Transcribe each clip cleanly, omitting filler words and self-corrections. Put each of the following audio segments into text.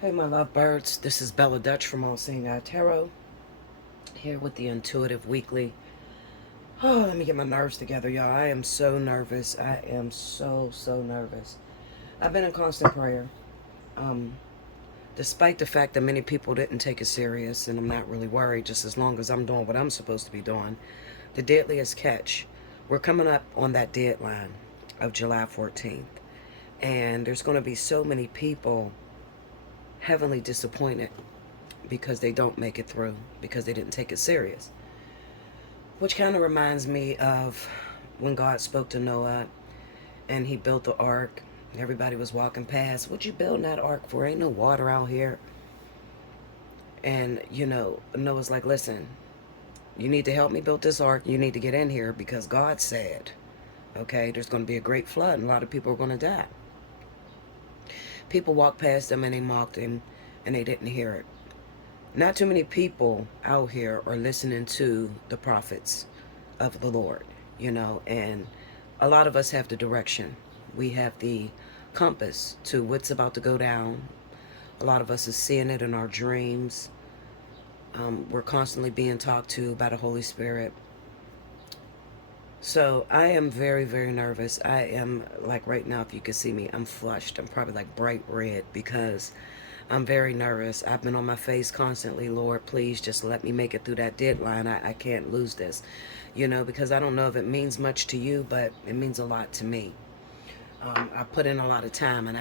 Hey, my lovebirds. This is Bella Dutch from Allseeingeyetarot, here with the Intuitive Weekly. Oh, let me get my nerves together, y'all. I am so nervous. I am so nervous. I've been in constant prayer. Um, Despite the fact that many people didn't take it serious, and I'm not really worried, just as long as I'm doing what I'm supposed to be doing. The deadliest catch. We're coming up on that deadline of July 14th, and there's going to be so many people heavily disappointed because they don't make it through, because they didn't take it serious. Which kind of reminds me of when God spoke to Noah and he built the ark. Everybody was walking past. What you building that ark for? Ain't no water out here. And, Noah's like, listen, you need to help me build this ark. You need to get in here because God said, okay, there's going to be a great flood and a lot of people are going to die. People walked past him and they mocked him and they didn't hear it. Not too many people out here are listening to the prophets of the Lord, and a lot of us have the direction. We have the compass to what's about to go down. A lot of us are seeing it in our dreams. We're constantly being talked to by the Holy Spirit. So I am very nervous. I am, like, right now, if you can see me, I'm flushed. I'm probably like bright red because I'm very nervous. I've been on my face constantly. Lord, please just let me make it through that deadline. I can't lose this, because I don't know if it means much to you, but it means a lot to me. I put in a lot of time, and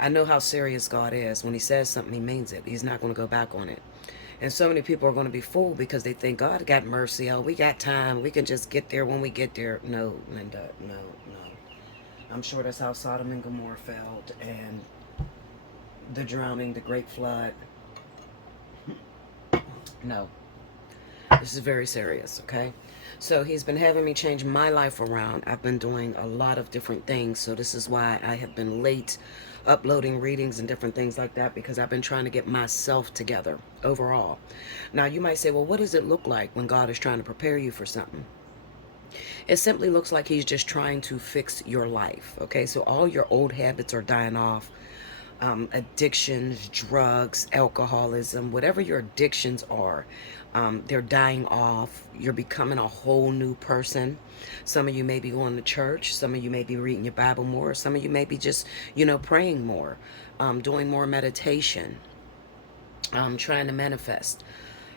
I know how serious God is. When he says something, he means it. He's not going to go back on it. And so many people are going to be fooled because they think, God got mercy. Oh, we got time. We can just get there when we get there. No, Linda, no. I'm sure that's how Sodom and Gomorrah felt, and the drowning, the great flood. No, this is very serious, okay? So he's been having me change my life around. I've been doing a lot of different things, so this is why I have been late uploading readings and different things like that, because I've been trying to get myself together overall. Now, you might say, well, what does it look like when God is trying to prepare you for something? It simply looks like he's just trying to fix your life, okay? So all your old habits are dying off. Addictions, drugs, alcoholism, whatever your addictions are, they're dying off. You're becoming a whole new person. Some of you may be going to church. Some of you may be reading your Bible more. Some of you may be just, praying more, doing more meditation, trying to manifest.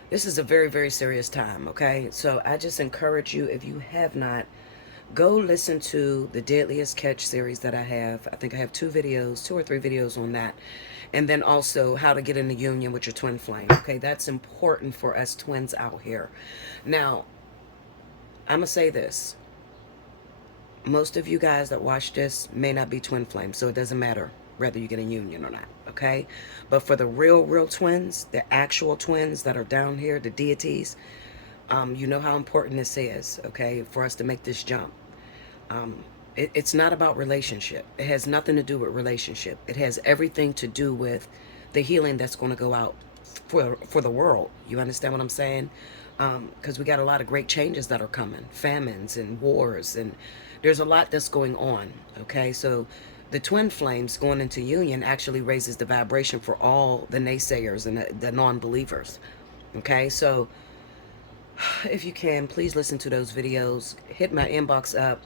This is a very serious time, okay? So I just encourage you, if you have not, go listen to the Deadliest Catch series that I have. I think I have 2 or 3 videos on that. And then also how to get in the union with your twin flame. Okay, that's important for us twins out here. Now, I'm going to say this. Most of you guys that watch this may not be twin flames, so it doesn't matter whether you get in union or not, okay? But for the real twins, the actual twins that are down here, the deities, you know how important this is, okay, for us to make this jump. It's not about relationship. It has nothing to do with relationship. It has everything to do with the healing that's going to go out for the world. You understand what I'm saying? Because we got a lot of great changes that are coming. Famines and wars, and there's a lot that's going on, okay? So the twin flames going into union actually raises the vibration for all the naysayers and the non-believers, okay? So if you can, please listen to those videos. Hit my inbox up.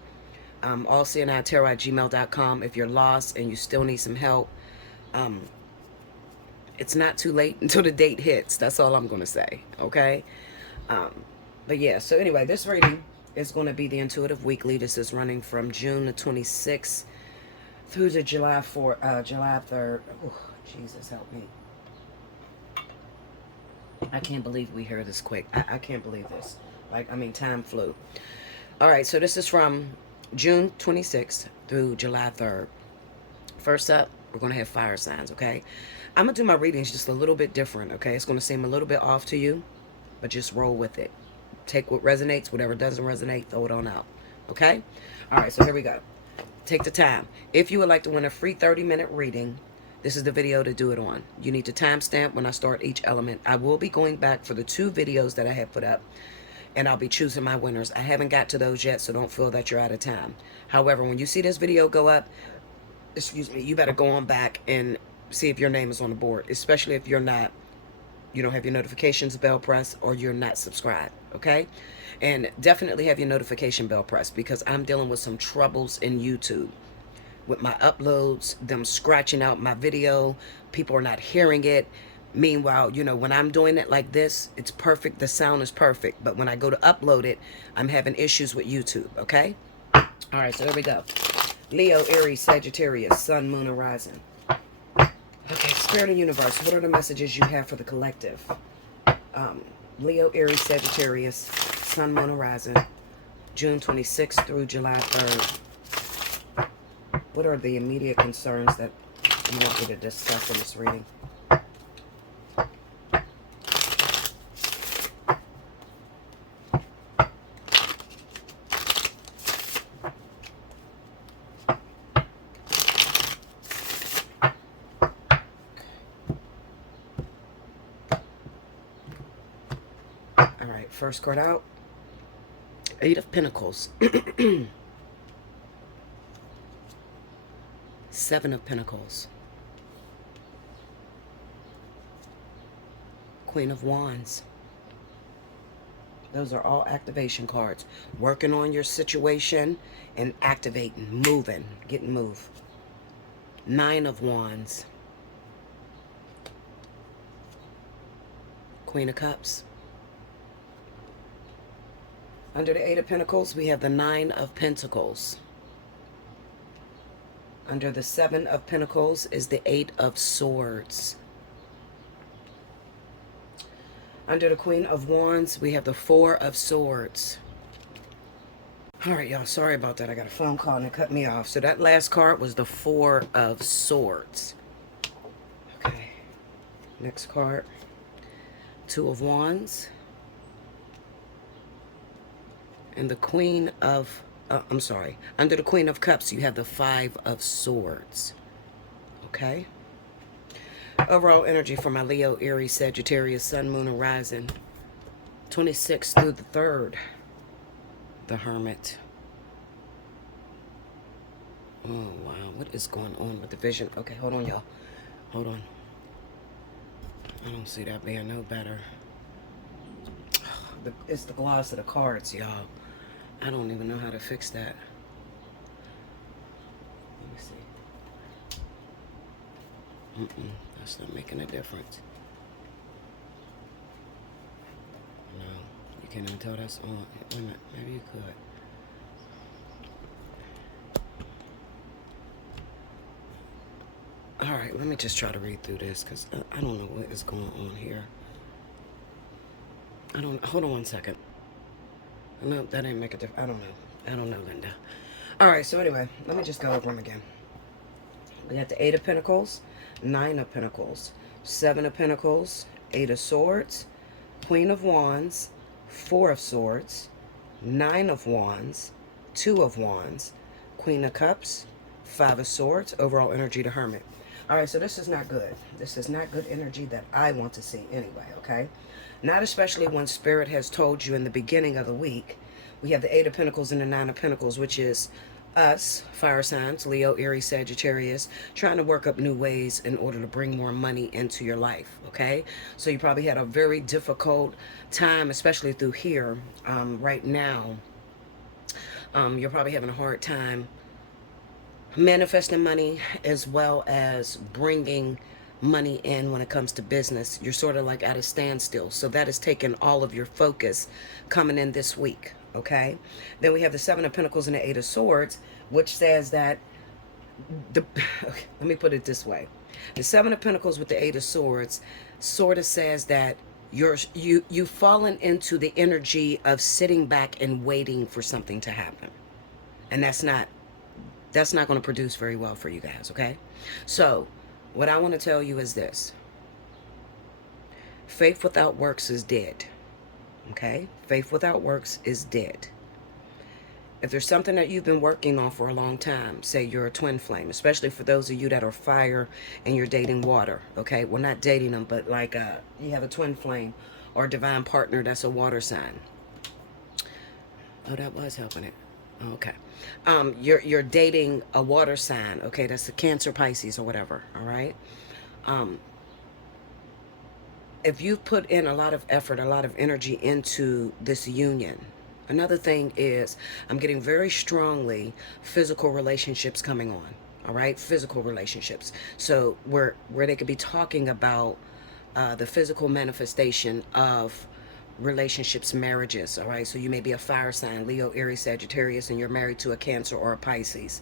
Allseeingeyetarot@gmail.com. If you're lost and you still need some help, it's not too late until the date hits. That's all I'm going to say, okay? But yeah, so anyway, this reading is going to be the Intuitive Weekly. This is running from June the 26th through to July 3rd. Oh, Jesus, help me. I can't believe we hear this quick. I can't believe this. Time flew. All right, so this is from June 26th through July 3rd. First up, we're going to have fire signs, okay? I'm going to do my readings just a little bit different, okay? It's going to seem a little bit off to you, but just roll with it. Take what resonates, whatever doesn't resonate, throw it on out, okay? All right, so here we go. Take the time. If you would like to win a free 30-minute reading, this is the video to do it on. You need to timestamp when I start each element. I will be going back for the 2 videos that I have put up, and I'll be choosing my winners. I haven't got to those yet, so don't feel that you're out of time. However, when you see this video go up, excuse me, you better go on back and see if your name is on the board, especially if you're not, you don't have your notifications bell pressed or you're not subscribed, okay? And definitely have your notification bell pressed, because I'm dealing with some troubles in YouTube with my uploads, them scratching out my video. People are not hearing it. Meanwhile, you know, when I'm doing it like this, it's perfect. The sound is perfect. But when I go to upload it, I'm having issues with YouTube, okay? All right, so there we go. Leo, Aries, Sagittarius, Sun, Moon, and Rising. Okay, Spirit and Universe, what are the messages you have for the collective? Leo, Aries, Sagittarius, Sun, Moon, and Rising, June 26th through July 3rd. What are the immediate concerns that you want me to discuss in this reading? All right, first card out. Eight of Pentacles. Seven of Pentacles. Queen of Wands. Those are all activation cards. Working on your situation and activating, moving, getting moved. Nine of Wands. Queen of Cups. Under the Eight of Pentacles, we have the Nine of Pentacles. Under the Seven of Pentacles is the Eight of Swords. Under the Queen of Wands, we have the Four of Swords. All right, y'all, sorry about that. I got a phone call and it cut me off. So that last card was the Four of Swords. Okay. Next card. Two of Wands. And the Queen of... I'm sorry. Under the Queen of Cups, you have the Five of Swords. Okay. Overall energy for my Leo, Aries, Sagittarius, Sun, Moon, and Rising. 26th through the 3rd. The Hermit. Oh, wow. What is going on with the vision? Okay, hold on, y'all. Hold on. I don't see that being no better. It's the gloss of the cards, y'all. I don't even know how to fix that. Let me see. That's not making a difference. No, you can't even tell that's on. Wait a minute, maybe you could. All right, let me just try to read through this, because I don't know what is going on here. Hold on one second. No, that ain't make a difference. I don't know, Linda. All right, so anyway, let me just go over them again. We got the Eight of Pentacles, Nine of Pentacles, Seven of Pentacles, Eight of Swords, Queen of Wands, Four of Swords, Nine of Wands, Two of Wands, Queen of Cups, Five of Swords. Overall energy, the Hermit. All right, so this is not good. This is not good energy that I want to see anyway, okay? Not especially when Spirit has told you in the beginning of the week. We have the Eight of Pentacles and the Nine of Pentacles, which is us, fire signs, Leo, Aries, Sagittarius, trying to work up new ways in order to bring more money into your life, okay? So you probably had a very difficult time, especially through here right now. You're probably having a hard time manifesting money, as well as bringing money in when it comes to business. You're sort of like at a standstill. So that has taken all of your focus coming in this week, okay? Then we have the Seven of Pentacles and the Eight of Swords, which says that okay, let me put it this way. The Seven of Pentacles with the Eight of Swords sort of says that you've fallen into the energy of sitting back and waiting for something to happen. And that's not going to produce very well for you guys, okay? So what I want to tell you is this. Faith without works is dead, okay? Faith without works is dead. If there's something that you've been working on for a long time, say you're a twin flame, especially for those of you that are fire and you're dating water, okay? Well, not dating them, but like you have a twin flame or a divine partner that's a water sign. Oh, that was helping it. Okay. You're dating a water sign, okay? That's a Cancer, Pisces, or whatever, all right? If you've put in a lot of effort, a lot of energy into this union, another thing is I'm getting very strongly physical relationships coming on. All right, physical relationships. So where they could be talking about the physical manifestation of relationships, marriages. All right, so you may be a fire sign, Leo, Aries, Sagittarius, and you're married to a Cancer or a Pisces.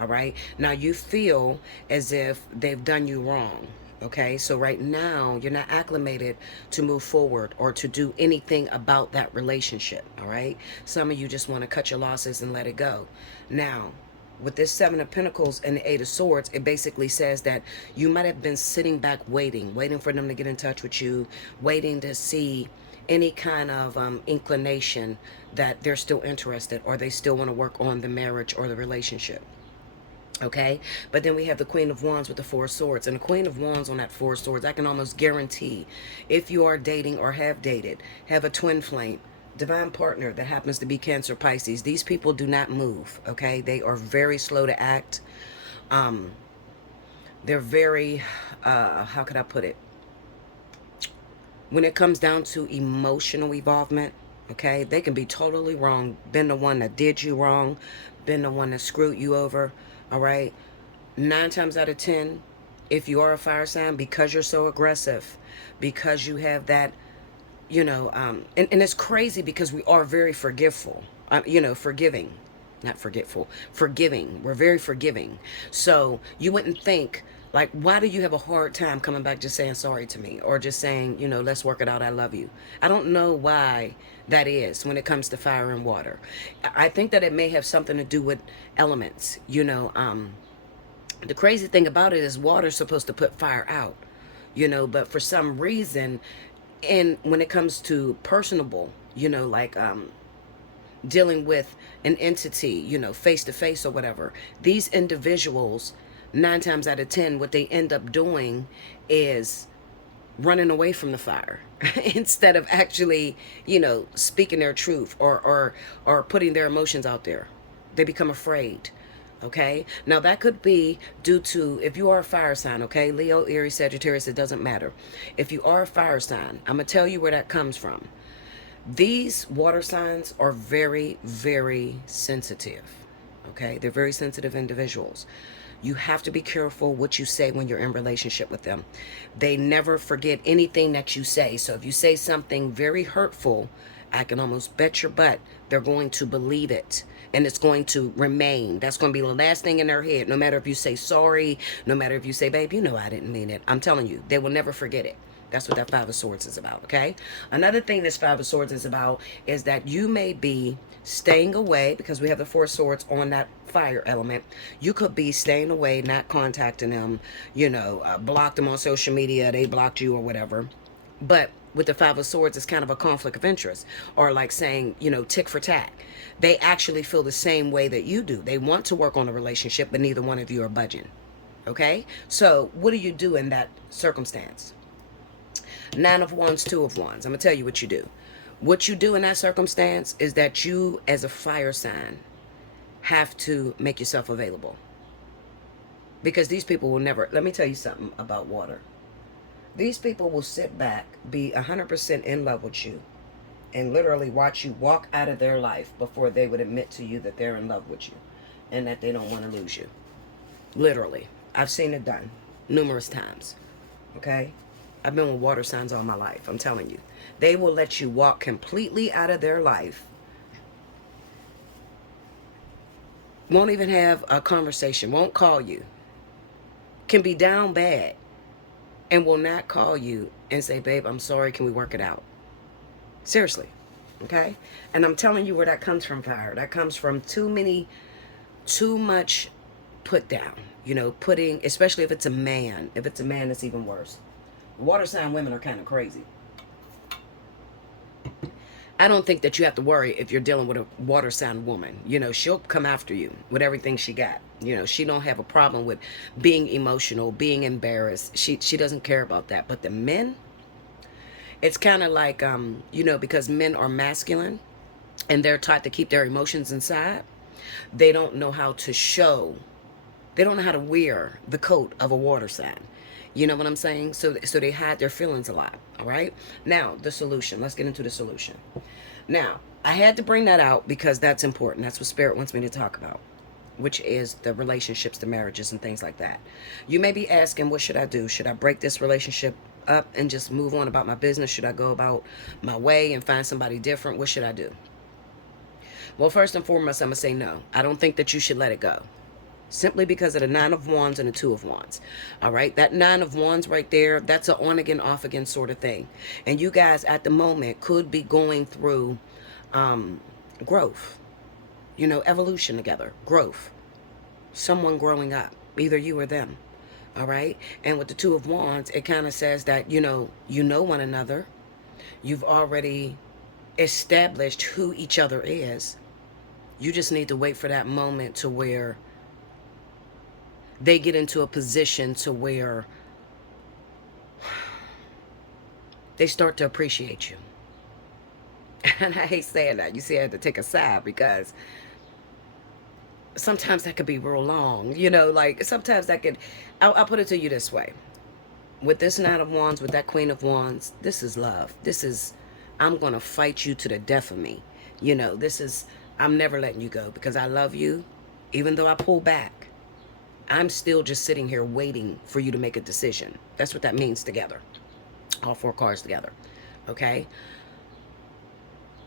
All right, now you feel as if they've done you wrong. Okay, so right now you're not acclimated to move forward or to do anything about that relationship. All right, some of you just want to cut your losses and let it go. Now, with this Seven of Pentacles and the Eight of Swords, it basically says that you might have been sitting back waiting for them to get in touch with you, waiting to see any kind of inclination that they're still interested or they still want to work on the marriage or the relationship. Okay, but then we have the Queen of Wands with the Four of Swords, and the Queen of Wands on that Four of Swords, I can almost guarantee, if you are dating or have dated, have a twin flame, divine partner that happens to be Cancer, Pisces, these people do not move. Okay, they are very slow to act. They're very how could I put it, when it comes down to emotional involvement, okay, they can be totally wrong, been the one that did you wrong, been the one that screwed you over. All right, 9 times out of 10, if you are a fire sign, because you're so aggressive, because you have that, and it's crazy because we are very forgiveful, forgiving, not forgetful, forgiving. We're very forgiving. So you wouldn't think, like, why do you have a hard time coming back just saying sorry to me or just saying, let's work it out, I love you? I don't know why that is when it comes to fire and water. I think that it may have something to do with elements. The crazy thing about it is water's supposed to put fire out, but for some reason, and when it comes to personable, like dealing with an entity, face to face or whatever, these individuals, 9 times out of 10, what they end up doing is running away from the fire instead of actually, speaking their truth or putting their emotions out there. They become afraid. Okay, now that could be due to, if you are a fire sign, okay, Leo, Aries, Sagittarius, it doesn't matter. If you are a fire sign, I'm gonna tell you where that comes from. These water signs are very, very sensitive. Okay, they're very sensitive individuals. You have to be careful what you say when you're in relationship with them. They never forget anything that you say. So if you say something very hurtful, I can almost bet your butt they're going to believe it. And it's going to remain. That's going to be the last thing in their head. No matter if you say sorry, no matter if you say, babe, I didn't mean it. I'm telling you, they will never forget it. That's what that Five of Swords is about, okay? Another thing this Five of Swords is about is that you may be staying away, because we have the Four of Swords on that fire element. You could be staying away, not contacting them, blocked them on social media, they blocked you or whatever. But with the Five of Swords, it's kind of a conflict of interest, or like saying, tick for tat. They actually feel the same way that you do. They want to work on a relationship, but neither one of you are budging. Okay? So what do you do in that circumstance? 9 of Wands, 2 of Wands. I'm going to tell you what you do. What you do in that circumstance is that you, as a fire sign, have to make yourself available. Because these people will never, let me tell you something about water. These people will sit back, be 100% in love with you, and literally watch you walk out of their life before they would admit to you that they're in love with you and that they don't want to lose you. Literally. I've seen it done numerous times. Okay? I've been with water signs all my life. I'm telling you. They will let you walk completely out of their life. Won't even have a conversation. Won't call you. Can be down bad. And will not call you and say, babe, I'm sorry, can we work it out? Seriously. Okay? And I'm telling you where that comes from, fire. That comes from too much put down. Putting, especially if it's a man. If it's a man, it's even worse. Water sign women are kind of crazy. I don't think that you have to worry if you're dealing with a water sign woman. She'll come after you with everything she got. She don't have a problem with being emotional, being embarrassed. She doesn't care about that. But the men, it's kind of like, because men are masculine and they're taught to keep their emotions inside. They don't know how to show. They don't know how to wear the coat of a water sign. You know what I'm saying? So they hide their feelings a lot. All right. Now, the solution. Let's get into the solution. Now, I had to bring that out because that's important. That's what Spirit wants me to talk about, which is the relationships, the marriages, and things like that. You may be asking, what should I do? Should I break this relationship up and just move on about my business? Should I go about my way and find somebody different? What should I do? Well, first and foremost, I'm going to say no. I don't think that you should let it go. Simply because of the 9 of Wands and the 2 of Wands. All right. That 9 of Wands right there, that's an on again, off again sort of thing. And you guys at the moment could be going through growth, evolution together, growth, someone growing up, either you or them. All right. And with the 2 of Wands, it kind of says that, you know one another. You've already established who each other is. You just need to wait for that moment to where they get into a position to where they start to appreciate you. And I hate saying that. You see, I had to take a side because sometimes that could be real long. Like sometimes that could, I'll put it to you this way. With this 9 of Wands, with that Queen of Wands, this is love. This is, I'm going to fight you to the death of me. This is, I'm never letting you go because I love you. Even though I pull back, I'm still just sitting here waiting for you to make a decision. That's what that means together. All 4 cards together. Okay?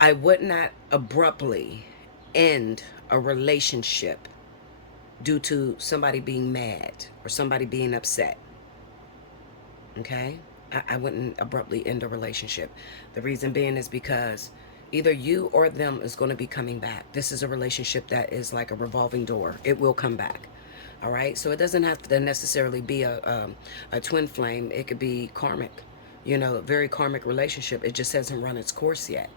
I would not abruptly end a relationship due to somebody being mad or somebody being upset. Okay? I wouldn't abruptly end a relationship. The reason being is because either you or them is going to be coming back. This is a relationship that is like a revolving door. It will come back. All right, so it doesn't have to necessarily be a twin flame. It could be karmic, a very karmic relationship. It just hasn't run its course yet.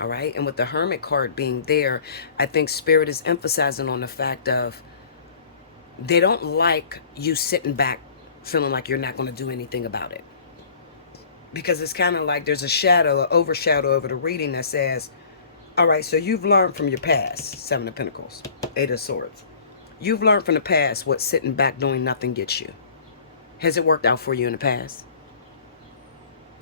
All right, and with the Hermit card being there, I think Spirit is emphasizing on the fact of they don't like you sitting back feeling like you're not going to do anything about it. Because it's kind of like there's a shadow, an overshadow over the reading that says, all right, so you've learned from your past. 7 of Pentacles, 8 of Swords. You've learned from the past what sitting back doing nothing gets you. Has it worked out for you in the past?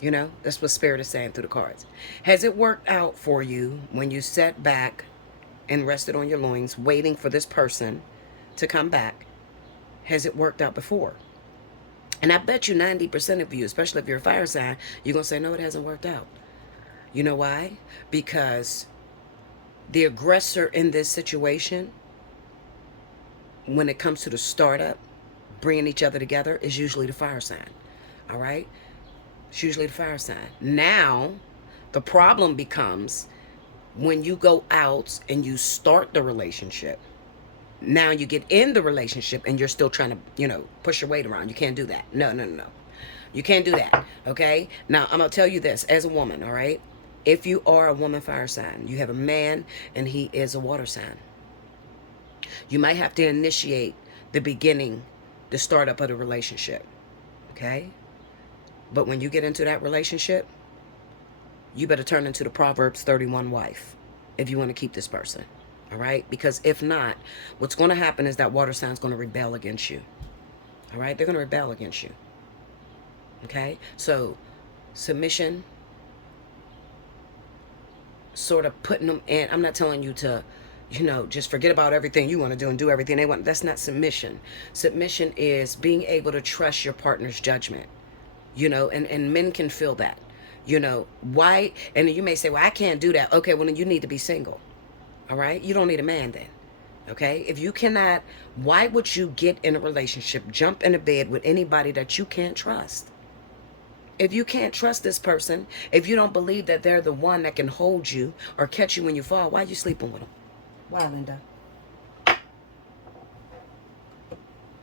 That's what Spirit is saying through the cards. Has it worked out for you when you sat back and rested on your loins waiting for this person to come back? Has it worked out before? And I bet you 90% of you, especially if you're a fire sign, you're going to say, no, it hasn't worked out. You know why? Because the aggressor in this situation, when it comes to the startup, bringing each other together, is usually the fire sign. All right? It's usually the fire sign. Now, the problem becomes when you go out and you start the relationship. Now you get in the relationship and you're still trying to, push your weight around. You can't do that. No. You can't do that. Okay? Now, I'm going to tell you this as a woman, all right? If you are a woman fire sign, you have a man and he is a water sign. You might have to initiate the beginning, the startup of the relationship. Okay? But when you get into that relationship, you better turn into the Proverbs 31 wife if you want to keep this person. All right? Because if not, what's going to happen is that water sign's going to rebel against you. All right? They're going to rebel against you. Okay? So, submission, sort of putting them in. I'm not telling you to, just forget about everything you want to do and do everything they want. That's not submission. Submission is being able to trust your partner's judgment, and men can feel that, why? And you may say, well, I can't do that. Okay, well, then you need to be single. All right? You don't need a man then. Okay? If you cannot, why would you get in a relationship, jump in a bed with anybody that you can't trust? If you can't trust this person, if you don't believe that they're the one that can hold you or catch you when you fall, why are you sleeping with them? Why, Linda?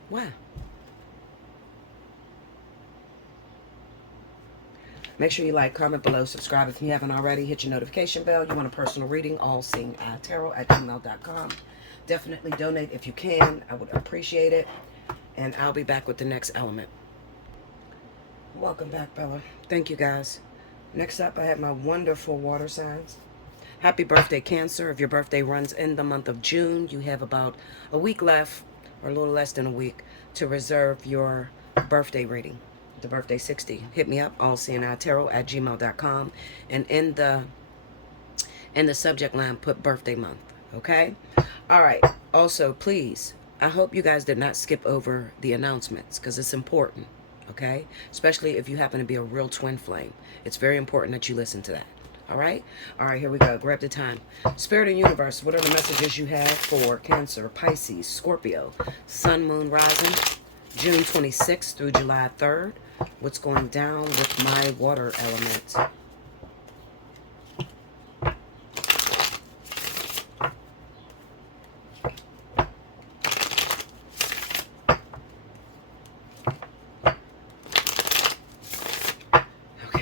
Why? Make sure you like, comment below, subscribe if you haven't already. Hit your notification bell. You want a personal reading, Allseeingeyetarot@gmail.com. Definitely donate if you can. I would appreciate it. And I'll be back with the next element. Welcome back, Bella. Thank you, guys. Next up, I have my wonderful water signs. Happy birthday, Cancer. If your birthday runs in the month of June, you have about a week left, or a little less than a week, to reserve your birthday reading. the birthday 60, hit me up, allseeingeyetarot@gmail.com, and in the subject line, put birthday month, okay? All right. Also, please, I hope you guys did not skip over the announcements because it's important, okay? Especially if you happen to be a real twin flame. It's very important that you listen to that, all right? All right, here we go. Grab the time. Spirit and universe, what are the messages you have for Cancer, Pisces, Scorpio, Sun, Moon, Rising, June 26th through July 3rd? What's going down with my water element?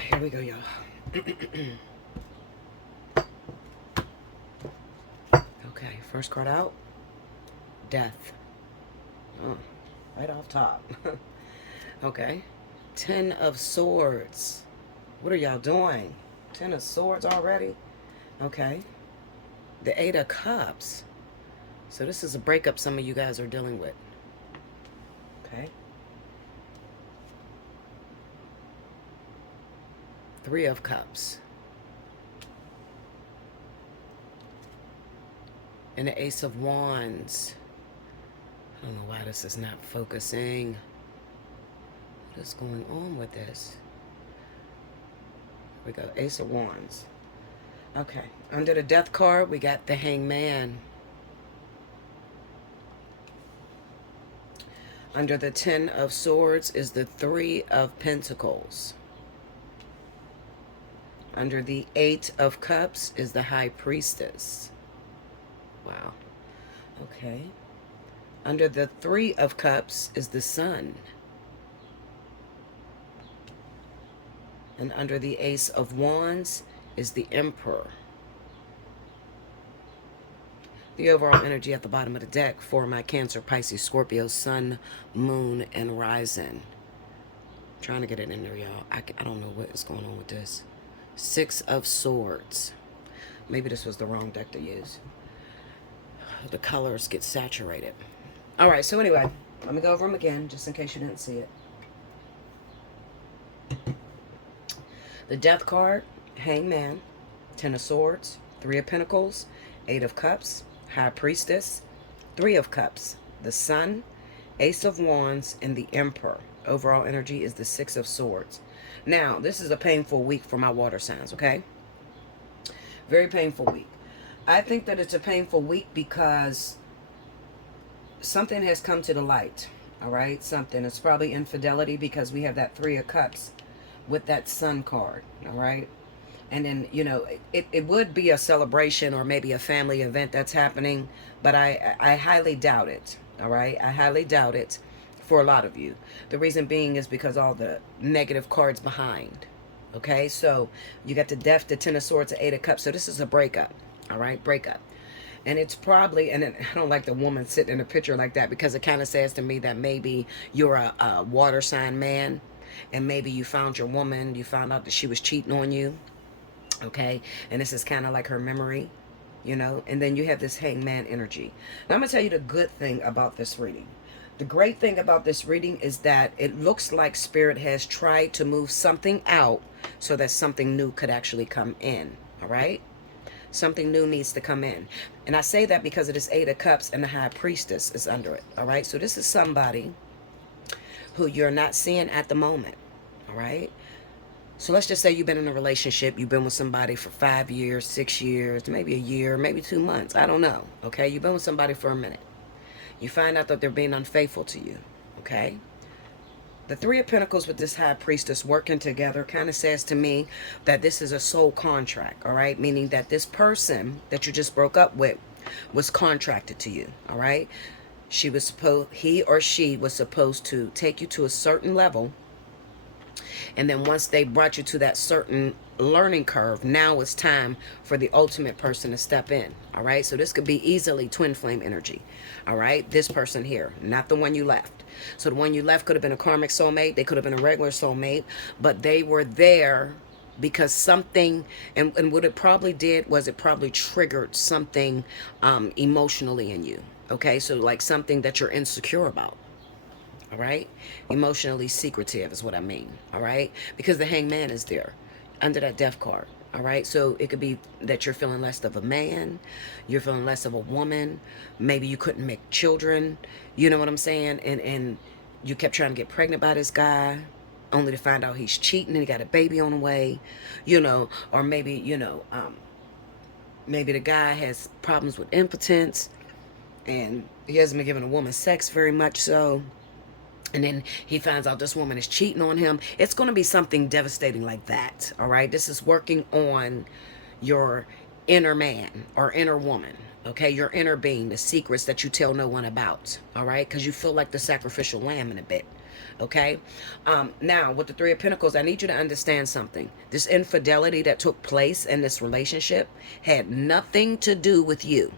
Here we go, y'all. Okay, first card out. Death. Oh, right off top. Okay. 10 of Swords. What are y'all doing? 10 of Swords already? Okay. The 8 of Cups. So this is a breakup some of you guys are dealing with. Okay. 3 of Cups. And the Ace of Wands. I don't know why this is not focusing. What is going on with this? We got Ace of Wands. Okay. Under the Death card, we got the Hangman. Under the 10 of Swords is the 3 of Pentacles. Under the 8 of Cups is the High Priestess. Wow. Okay. Under the 3 of Cups is the Sun. And under the Ace of Wands is the Emperor. The overall energy at the bottom of the deck for my Cancer, Pisces, Scorpio, Sun, Moon, and Rising. Trying to get it in there, y'all. I don't know what is going on with this. 6 of Swords. Maybe this was the wrong deck to use. The colors get saturated. All right, so anyway, let me go over them again, just in case you didn't see it. The Death card, Hangman, 10 of Swords, 3 of Pentacles, 8 of Cups, High Priestess, 3 of Cups, the Sun, Ace of Wands, and the Emperor. Overall energy is the 6 of Swords. Now, this is a painful week for my water signs, okay? Very painful week. I think that it's a painful week because something has come to the light, all right? Something. It's probably infidelity because we have that 3 of Cups with that Sun card, all right? And then, you know, it would be a celebration or maybe a family event that's happening, but I highly doubt it, all right? I highly doubt it for a lot of you. The reason being is because all the negative cards behind, okay? So you got the Death, the 10 of Swords, the 8 of Cups. So this is a breakup, all right? Breakup. And it's probably, and I don't like the woman sitting in a picture like that because it kind of says to me that maybe you're a water sign man and maybe you found your woman, you found out that she was cheating on you, okay? And this is kind of like her memory, you know? And then you have this Hangman energy. Now I'm going to tell you the good thing about this reading. The great thing about this reading is that it looks like Spirit has tried to move something out so that something new could actually come in, all right? Something new needs to come in. And I say that because of this 8 of Cups and the High Priestess is under it, all right? So this is somebody who you're not seeing at the moment, all right? So let's just say you've been in a relationship, you've been with somebody for 5 years, 6 years, maybe a year, maybe 2 months, I don't know, okay? You've been with somebody for a minute. You find out that they're being unfaithful to you, okay? The 3 of Pentacles with this High Priestess working together kind of says to me that this is a soul contract, all right? Meaning that this person that you just broke up with was contracted to you, all right? He or she was supposed to take you to a certain level. And then once they brought you to that certain learning curve, now it's time for the ultimate person to step in, all right? So this could be easily twin flame energy, all right? This person here, not the one you left. So the one you left could have been a karmic soulmate. They could have been a regular soulmate, but they were there because something, and what it probably did was it probably triggered something emotionally in you, okay? So like something that you're insecure about, All right. Emotionally secretive is what I mean. All right. Because the hangman is there under that death card. All right. So it could be that you're feeling less of a man. You're feeling less of a woman. Maybe you couldn't make children. You know what I'm saying? And you kept trying to get pregnant by this guy only to find out he's cheating and he got a baby on the way, or maybe, maybe the guy has problems with impotence and he hasn't been giving a woman sex very much so. And then he finds out this woman is cheating on him. It's going to be something devastating like that. All right. This is working on your inner man or inner woman. Okay. Your inner being, the secrets that you tell no one about. All right. Because you feel like the sacrificial lamb in a bit. Okay. Now, with the Three of Pentacles, I need you to understand something. This infidelity that took place in this relationship had nothing to do with you.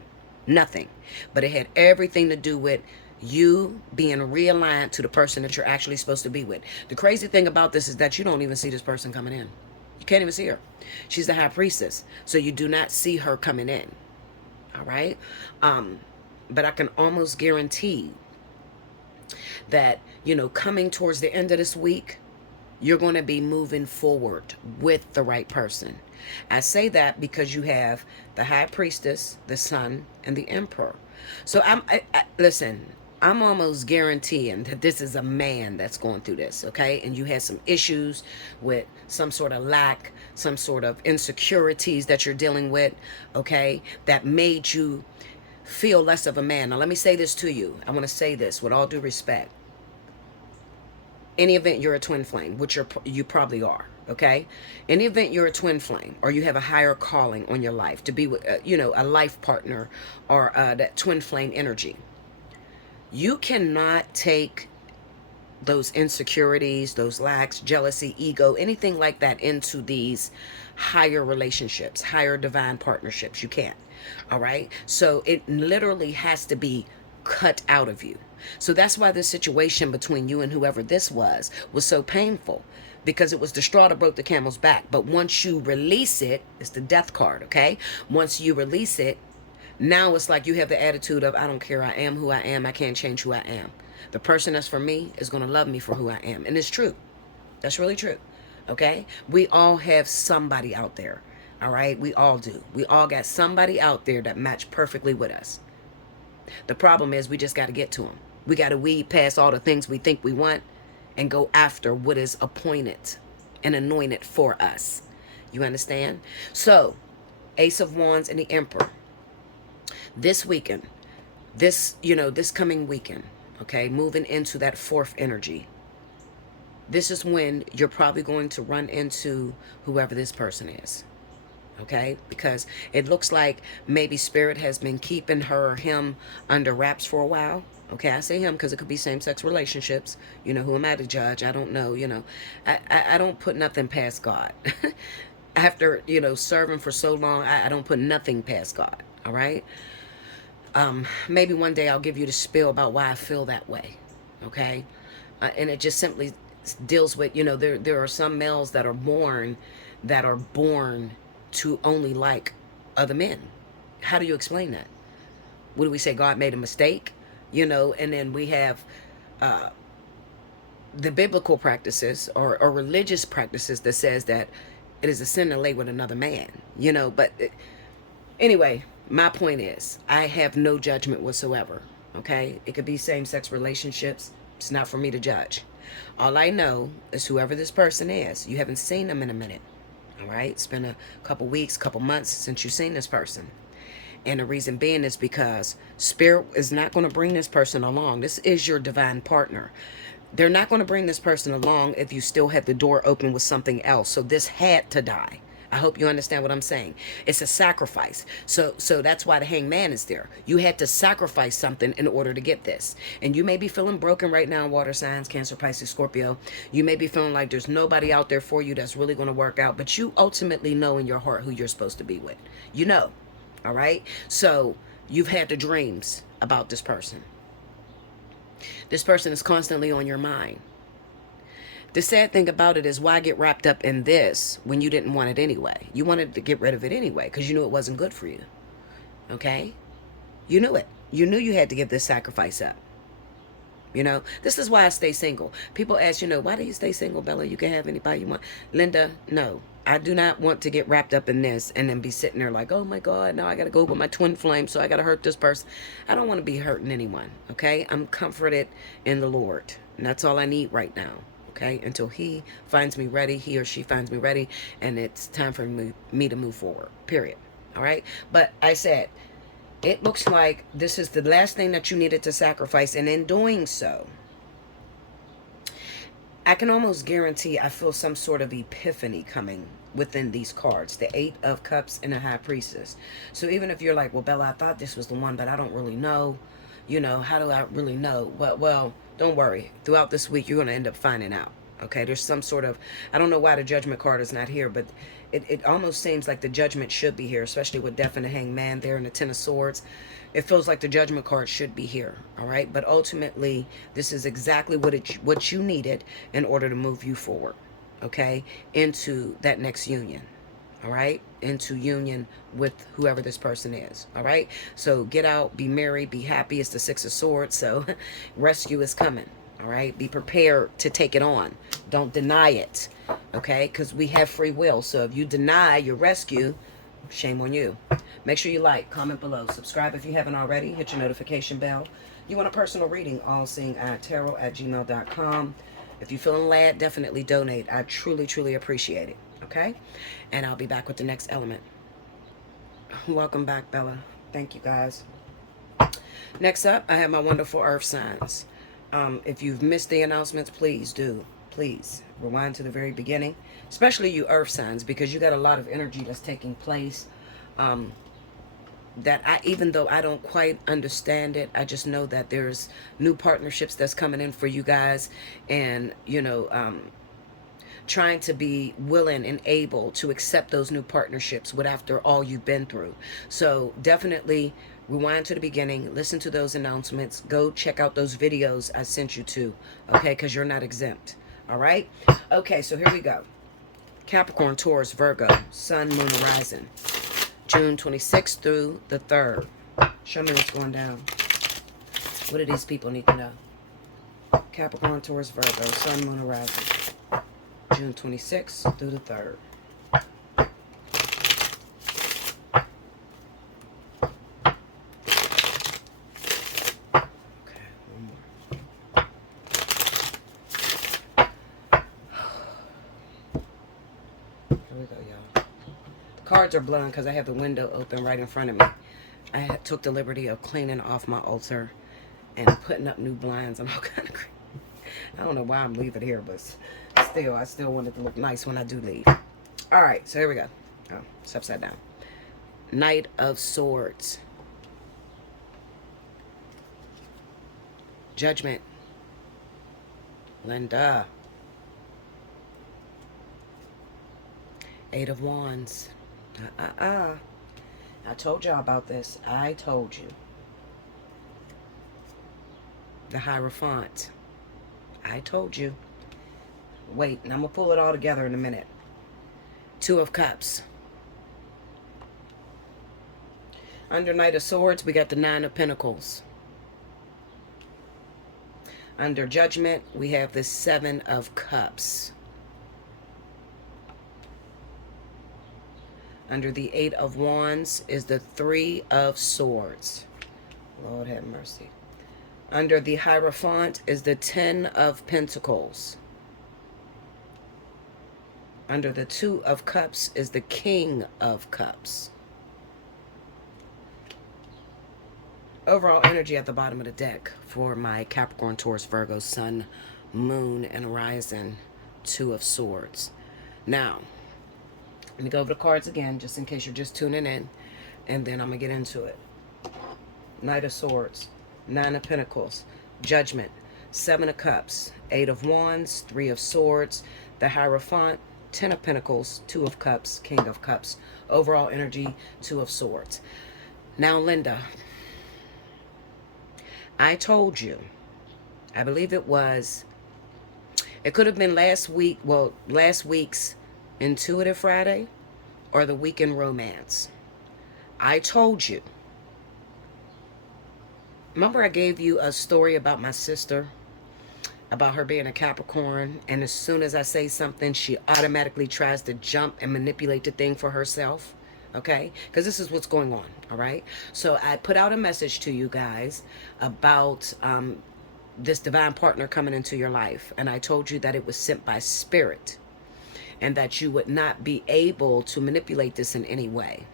Nothing. But it had everything to do with you being realigned to the person that you're actually supposed to be with. The crazy thing about this is that you don't even see this person coming in. You can't even see her. She's the high priestess. So you do not see her coming in. All right. But I can almost guarantee that, coming towards the end of this week, you're going to be moving forward with the right person. I say that because you have the high priestess, the sun, and the emperor. So listen, I'm almost guaranteeing that this is a man that's going through this, okay? And you had some issues with some sort of lack, some sort of insecurities that you're dealing with, okay? That made you feel less of a man. Now, let me say this to you. I want to say this with all due respect. Any event you're a twin flame, which you probably are, okay? Any event you're a twin flame, or you have a higher calling on your life to be with, a life partner, or that twin flame energy. You cannot take those insecurities, those lacks, jealousy, ego, anything like that into these higher relationships, higher divine partnerships. You can't. All right. So it literally has to be cut out of you. So that's why this situation between you and whoever this was so painful, because it was the straw that broke the camel's back. But once you release it, it's the death card. Okay. Once you release it, now it's like you have the attitude of, I don't care. I am who I am. I can't change who I am. The person that's for me is going to love me for who I am. And it's true. That's really true. Okay. We all have somebody out there. All right. We all do. We all got somebody out there that match perfectly with us. The problem is we just got to get to them. We got to weed past all the things we think we want and go after what is appointed and anointed for us. You understand? So, Ace of Wands and the Emperor. This weekend, this coming weekend, okay, moving into that fourth energy. This is when you're probably going to run into whoever this person is. Okay, because it looks like maybe Spirit has been keeping her or him under wraps for a while. Okay, I say him because it could be same-sex relationships. Who am I to judge? I don't know. I don't put nothing past God. After, serving for so long, I don't put nothing past God. All right. Maybe one day I'll give you the spiel about why I feel that way. Okay. And it just simply deals with, there are some males that are born to only like other men. How do you explain that? What do we say? God made a mistake, and then we have the biblical practices or religious practices that says that it is a sin to lay with another man, but anyway, my point is I have no judgment whatsoever. Okay. It could be same-sex relationships. It's not for me to judge. All I know is whoever this person is, you haven't seen them in a minute. All right. It's been a couple weeks, couple months since you've seen this person. And the reason being is because Spirit is not going to bring this person along. This is your divine partner. They're not going to bring this person along if you still have the door open with something else. So this had to die. I hope you understand what I'm saying. It's a sacrifice. So that's why the hangman is there. You had to sacrifice something in order to get this. And you may be feeling broken right now, water signs, Cancer, Pisces, Scorpio. You may be feeling like there's nobody out there for you that's really going to work out. But you ultimately know in your heart who you're supposed to be with. All right. So you've had the dreams about this person. This person is constantly on your mind. The sad thing about it is, why get wrapped up in this when you didn't want it anyway? You wanted to get rid of it anyway because you knew it wasn't good for you. Okay? You knew it. You knew you had to give this sacrifice up. You know, this is why I stay single. People ask, why do you stay single, Bella? You can have anybody you want. Linda, no. I do not want to get wrapped up in this and then be sitting there like, oh my God, now I got to go with my twin flame, so I got to hurt this person. I don't want to be hurting anyone, okay? I'm comforted in the Lord, and that's all I need right now, okay? Until he finds me ready, he or she finds me ready, and it's time for me to move forward, period, all right? But I said, it looks like this is the last thing that you needed to sacrifice, and in doing so, I can almost guarantee I feel some sort of epiphany coming within these cards. The Eight of Cups and the High Priestess. So even if you're like, well, Bella, I thought this was the one, but I don't really know. How do I really know? Well, don't worry. Throughout this week, you're going to end up finding out. Okay, there's some sort of, I don't know why the Judgment card is not here, but it almost seems like the Judgment should be here, especially with Death and the Hanged Man there and the Ten of Swords. It feels like the Judgment card should be here, all right? But ultimately, this is exactly what you needed in order to move you forward, okay, into that next union, all right? Into union with whoever this person is, all right? So get out, be merry, be happy. It's the Six of Swords, so rescue is coming, all right? Be prepared to take it on. Don't deny it, okay? Because we have free will. So if you deny your rescue, shame on you. Make sure you like, comment below, subscribe if you haven't already, hit your notification bell. You want a personal reading, Allseeingeyetarot@gmail.com. If you're feeling led, definitely donate. I truly, truly appreciate it, okay? And I'll be back with the next element. Welcome back, Bella. Thank you, guys. Next up, I have my wonderful earth signs. If you've missed the announcements, please do. Please rewind to the very beginning, especially you earth signs, because you got a lot of energy that's taking place. That even though I don't quite understand it, I just know that there's new partnerships that's coming in for you guys, and trying to be willing and able to accept those new partnerships with after all you've been through. So definitely rewind to the beginning, listen to those announcements, go check out those videos I sent you to, okay, because you're not exempt. All right, okay, so here we go. Capricorn, Taurus, Virgo, Sun, Moon, Horizon, June 26th through the 3rd. Show me what's going down. What do these people need to know? Capricorn, Taurus, Virgo, Sun, Moon, Horizon, June 26th through the 3rd. Okay, one more. Here we go, y'all. Cards are blown because I have the window open right in front of me. I took the liberty of cleaning off my altar and putting up new blinds and all kind of crap. I don't know why I'm leaving here, but still, I still want it to look nice when I do leave. All right, so here we go. Oh, it's upside down. Knight of Swords. Judgment. Linda. Eight of Wands. I told y'all about this. I told you. The Hierophant. I told you. Wait, and I'm going to pull it all together in a minute. Two of Cups. Under Knight of Swords, we got the Nine of Pentacles. Under Judgment, we have the Seven of Cups. Under the Eight of Wands is the Three of Swords. Lord have mercy. Under the Hierophant is the Ten of Pentacles. Under the Two of Cups is the King of Cups. Overall energy at the bottom of the deck for my Capricorn, Taurus, Virgo, Sun, Moon, and Horizon. Two of Swords. Now, let me go over the cards again, just in case you're just tuning in, and then I'm going to get into it. Knight of Swords, Nine of Pentacles, Judgment, Seven of Cups, Eight of Wands, Three of Swords, the Hierophant, Ten of Pentacles, Two of Cups, King of Cups. Overall energy, Two of Swords. Now, Linda, I told you, I believe it could have been last week's Intuitive Friday or the Weekend Romance. I told you. Remember I gave you a story about my sister about her being a Capricorn, and as soon as I say something, she automatically tries to jump and manipulate the thing for herself. Okay, because this is what's going on. All right, so I put out a message to you guys about this divine partner coming into your life, and I told you that it was sent by spirit and that you would not be able to manipulate this in any way.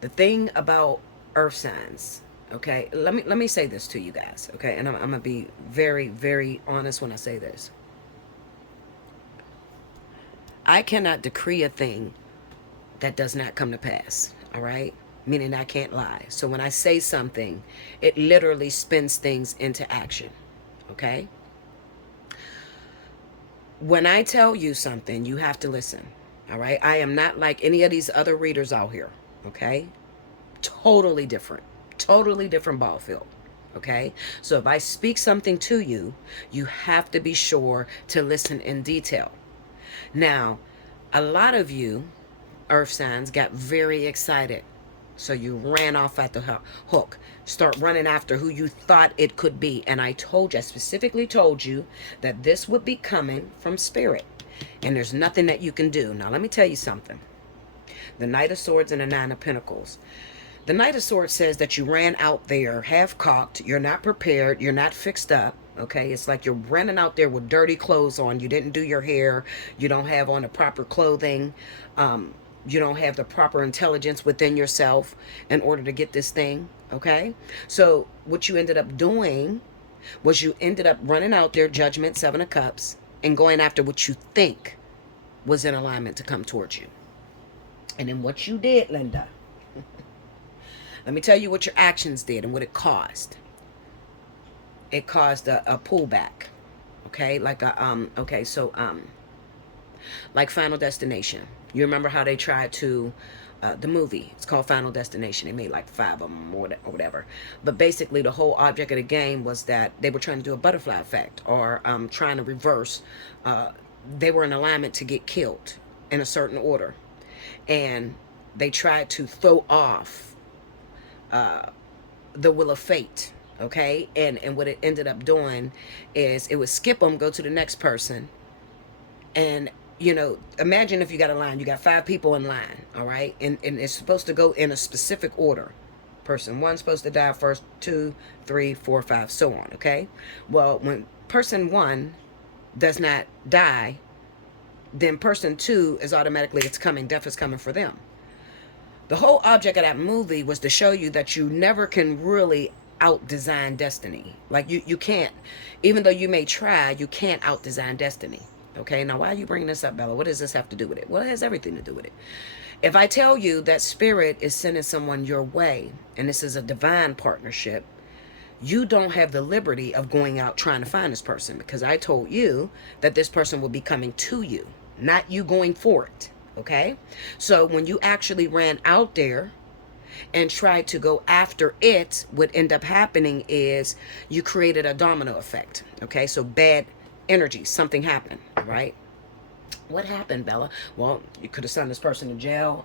The thing about earth signs, okay, let me say this to you guys, okay, and I'm gonna be very, very honest when I say this. I cannot decree a thing that does not come to pass. All right, meaning I can't lie. So when I say something, it literally spins things into action. Okay, when I tell you something, you have to listen. All right, I am not like any of these other readers out here. Okay, totally different ball field. Okay, so if I speak something to you, you have to be sure to listen in detail. Now, a lot of you earth signs got very excited, so you ran off at the hook, start running after who you thought it could be. And I specifically told you that this would be coming from spirit, and there's nothing that you can do. Now let me tell you something. The Knight of Swords and the Nine of Pentacles. The Knight of Swords says that you ran out there half-cocked, you're not prepared, you're not fixed up, okay? It's like you're running out there with dirty clothes on, you didn't do your hair, you don't have on the proper clothing, you don't have the proper intelligence within yourself in order to get this thing, okay? So what you ended up doing was you ended up running out there, Judgment, Seven of Cups, and going after what you think was in alignment to come towards you. And then what you did, Linda, let me tell you what your actions did and what it caused. It caused a pullback. Okay, like like Final Destination. You remember how they tried to the movie? It's called Final Destination. They made like 5 of them or whatever. But basically, the whole object of the game was that they were trying to do a butterfly effect, or trying to reverse. They were in alignment to get killed in a certain order, and they tried to throw off the wheel of fate. Okay, and what it ended up doing is it would skip them, go to the next person, and imagine if you got a line, you got 5 people in line, all right, and it's supposed to go in a specific order. Person 1 supposed to die first, 2, 3, 4, 5, so on. Okay, well, when person 1 does not die, then person 2 is automatically, death is coming for them. The whole object of that movie was to show you that you never can really out-design destiny. Like you can't, even though you may try, you can't out-design destiny. Okay, now why are you bringing this up, Bella? What does this have to do with it? Well, it has everything to do with it. If I tell you that spirit is sending someone your way, and this is a divine partnership, you don't have the liberty of going out trying to find this person, because I told you that this person will be coming to you, not you going for it. Okay, so when you actually ran out there and tried to go after it, what ended up happening is you created a domino effect. Okay, so bad energy, something happened, right? What happened, Bella? Well, you could have sent this person to jail.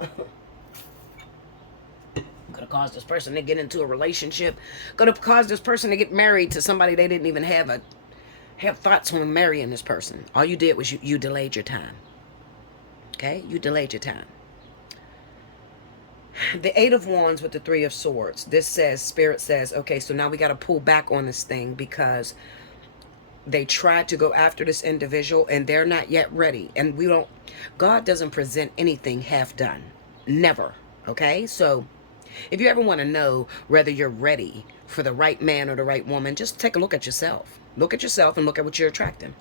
Could have caused this person to get into a relationship. Could have caused this person to get married to somebody they didn't even have thoughts on marrying this person. All you did was you delayed your time. Okay, you delayed your time. The 8 of Wands with the 3 of Swords. This says, Spirit says, okay, so now we got to pull back on this thing because they tried to go after this individual and they're not yet ready. And God doesn't present anything half done. Never. Okay, so if you ever want to know whether you're ready for the right man or the right woman, just take a look at yourself. Look at yourself and look at what you're attracting.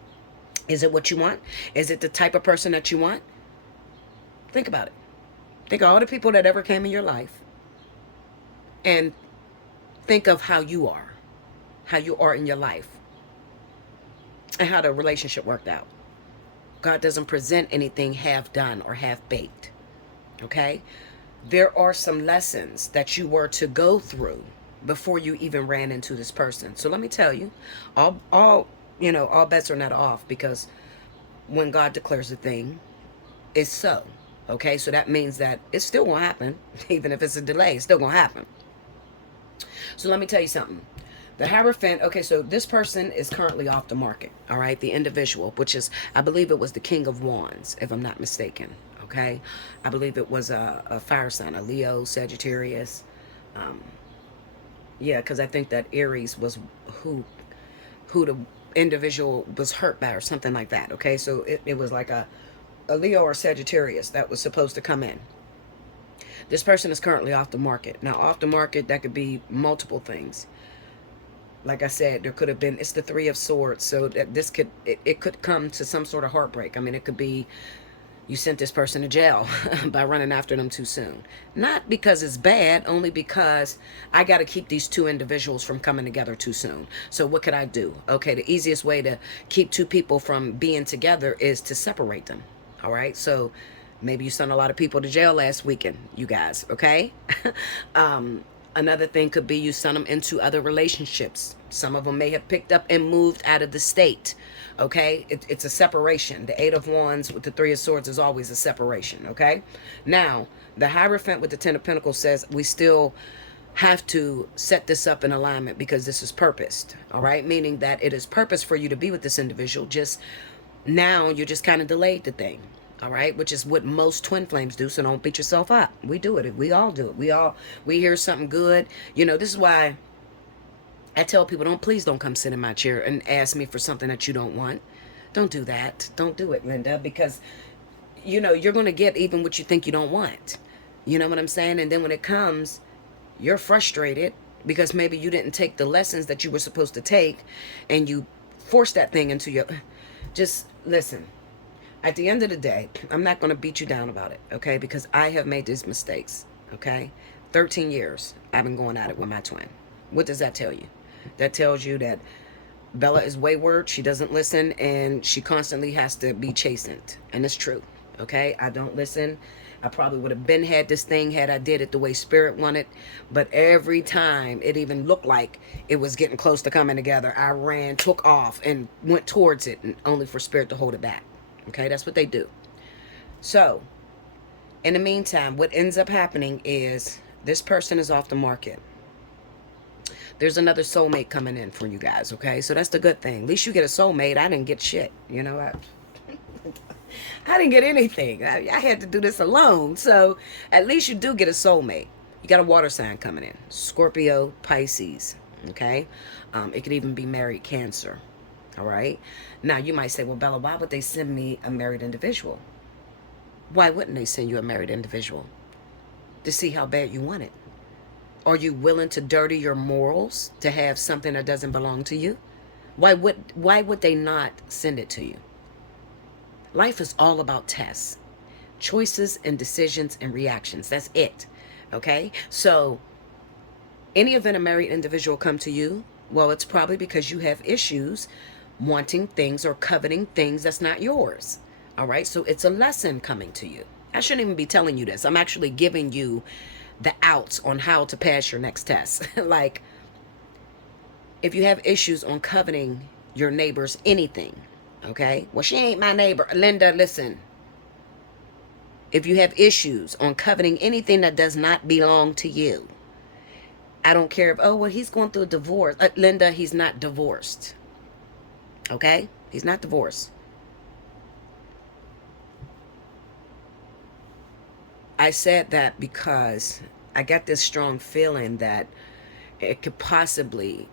Is it what you want? Is it the type of person that you want? Think about it. Think of all the people that ever came in your life and think of how you are in your life and how the relationship worked out. God doesn't present anything half done or half baked. Okay? There are some lessons that you were to go through before you even ran into this person. So let me tell you, all bets are not off, because when God declares a thing, it's so. Okay, so that means that it's still going to happen. Even if it's a delay, it's still going to happen. So let me tell you something. The Hierophant, okay, so this person is currently off the market, all right? The individual, which is, I believe it was the King of Wands, if I'm not mistaken, okay? I believe it was a fire sign, a Leo, Sagittarius. Um, yeah, because I think that Aries was who the individual was hurt by or something like that, okay? So it was like a Leo or Sagittarius that was supposed to come in. This person is currently off the market. Now, off the market, that could be multiple things. Like I said, there could have been, it's the Three of Swords, so that this could, it could come to some sort of heartbreak. I mean, it could be you sent this person to jail by running after them too soon. Not because it's bad, only because I got to keep these two individuals from coming together too soon. So what could I do? Okay, the easiest way to keep two people from being together is to separate them. All right, so maybe you sent a lot of people to jail last weekend, you guys, okay? Another thing could be you sent them into other relationships. Some of them may have picked up and moved out of the state. Okay, it's a separation. The Eight of Wands with the Three of Swords is always a separation. Okay, now the Hierophant with the Ten of Pentacles says we still have to set this up in alignment because this is purposed. All right, meaning that it is purpose for you to be with this individual. Just now you just kind of delayed the thing. All right, which is what most twin flames do, so don't beat yourself up. We do it. We all do it. We hear something good. You know, this is why I tell people, please don't come sit in my chair and ask me for something that you don't want. Don't do that. Don't do it, Linda, because, you know, you're going to get even what you think you don't want. You know what I'm saying? And then when it comes, you're frustrated because maybe you didn't take the lessons that you were supposed to take and you forced that thing into your... Just listen. At the end of the day, I'm not going to beat you down about it, okay? Because I have made these mistakes, okay? 13 years I've been going at it with my twin. What does that tell you? That tells you that Bella is wayward, she doesn't listen, and she constantly has to be chastened. And it's true, okay? I don't listen. I probably would have been had this thing had I did it the way Spirit wanted. But every time it even looked like it was getting close to coming together, I ran, took off, and went towards it, and only for Spirit to hold it back. Okay, that's what they do. So, in the meantime, what ends up happening is this person is off the market. There's another soulmate coming in for you guys, okay? So that's the good thing. At least you get a soulmate. I didn't get shit, you know. I didn't get anything. I had to do this alone. So at least you do get a soulmate. You got a water sign coming in. Scorpio, Pisces, okay? It could even be married Cancer. All right. Now you might say, well, Bella, why would they send me a married individual? Why wouldn't they send you a married individual? To see how bad you want it. Are you willing to dirty your morals to have something that doesn't belong to you? Why would they not send it to you? Life is all about tests, choices and decisions and reactions. That's it. Okay. So any event a married individual come to you, well, it's probably because you have issues wanting things or coveting things that's not yours. All right. So it's a lesson coming to you. I shouldn't even be telling you this. I'm actually giving you the outs on how to pass your next test. Like, if you have issues on coveting your neighbor's anything, okay? Well, she ain't my neighbor. Linda, listen. If you have issues on coveting anything that does not belong to you, I don't care if, oh, well, he's going through a divorce. Linda, he's not divorced. Okay? He's not divorced. I said that because I got this strong feeling that it could possibly,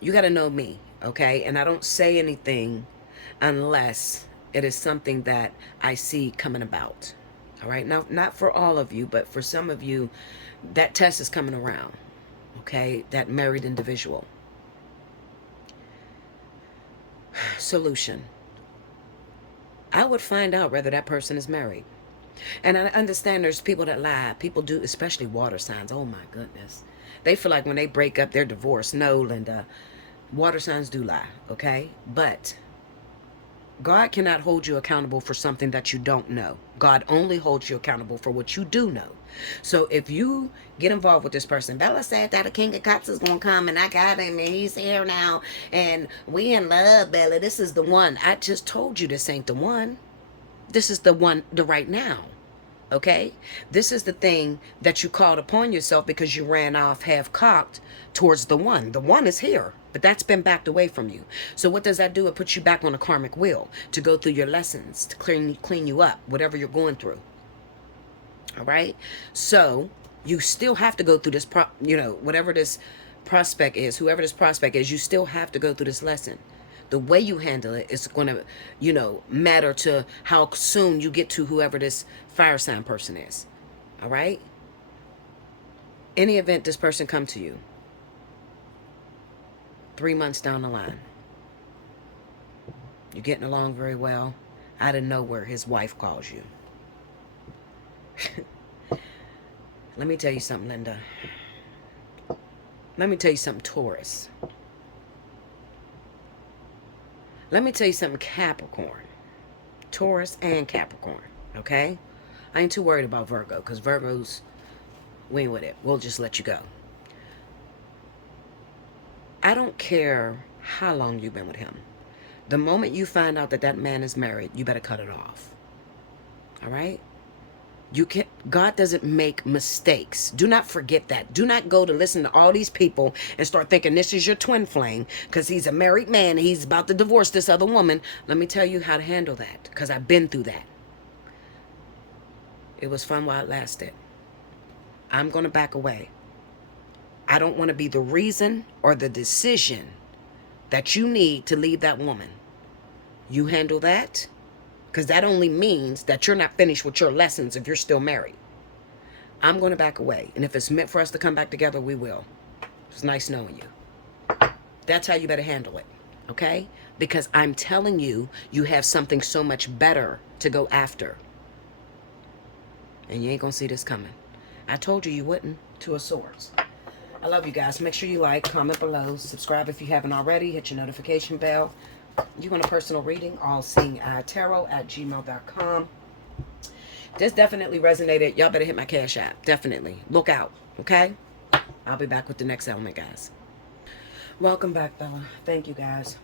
you got to know me, okay? And I don't say anything unless it is something that I see coming about. All right? Now, not for all of you, but for some of you, that test is coming around, okay? That married individual. Solution. I would find out whether that person is married. And I understand there's people that lie. People do, especially water signs. Oh, my goodness. They feel like when they break up, they're divorced. No, Linda. Water signs do lie, okay? But God cannot hold you accountable for something that you don't know. God only holds you accountable for what you do know. So if you get involved with this person, Bella said that a King of Cups is going to come, and I got him, and he's here now, and we in love, Bella. This is the one. I just told you this ain't the one. This is the one, the right now. Okay? This is the thing that you called upon yourself because you ran off half-cocked towards the one. The one is here, but that's been backed away from you. So what does that do? It puts you back on a karmic wheel to go through your lessons, to clean you up, whatever you're going through. All right? So you still have to go through this, whatever this prospect is, whoever this prospect is, you still have to go through this lesson. The way you handle it is going to, matter to how soon you get to whoever this fire sign person is. All right? Any event this person come to you 3 months down the line, you're getting along very well. Out of nowhere, his wife calls you. Let me tell you something, Linda. Let me tell you something, Taurus. Let me tell you something, Capricorn. Taurus and Capricorn, okay? I ain't too worried about Virgo, because Virgos, we ain't with it. We'll just let you go. I don't care how long you've been with him. The moment you find out that that man is married, you better cut it off. All right? God doesn't make mistakes. Do not forget that. Do not go to listen to all these people and start thinking this is your twin flame because he's a married man and he's about to divorce this other woman. Let me tell you how to handle that, because I've been through that. It was fun while it lasted. I'm going to back away. I don't want to be the reason or the decision that you need to leave that woman. You handle that. Because that only means that you're not finished with your lessons if you're still married. I'm going to back away. And if it's meant for us to come back together, we will. It's nice knowing you. That's how you better handle it. Okay? Because I'm telling you, you have something so much better to go after. And you ain't going to see this coming. I told you wouldn't. Two of Swords. I love you guys. Make sure you like, comment below, subscribe if you haven't already, hit your notification bell. You want a personal reading? Allseeingeyetarot at gmail.com. This definitely resonated. Y'all better hit my Cash App. Definitely. Look out. Okay? I'll be back with the next element, guys. Welcome back, Bella. Thank you, guys.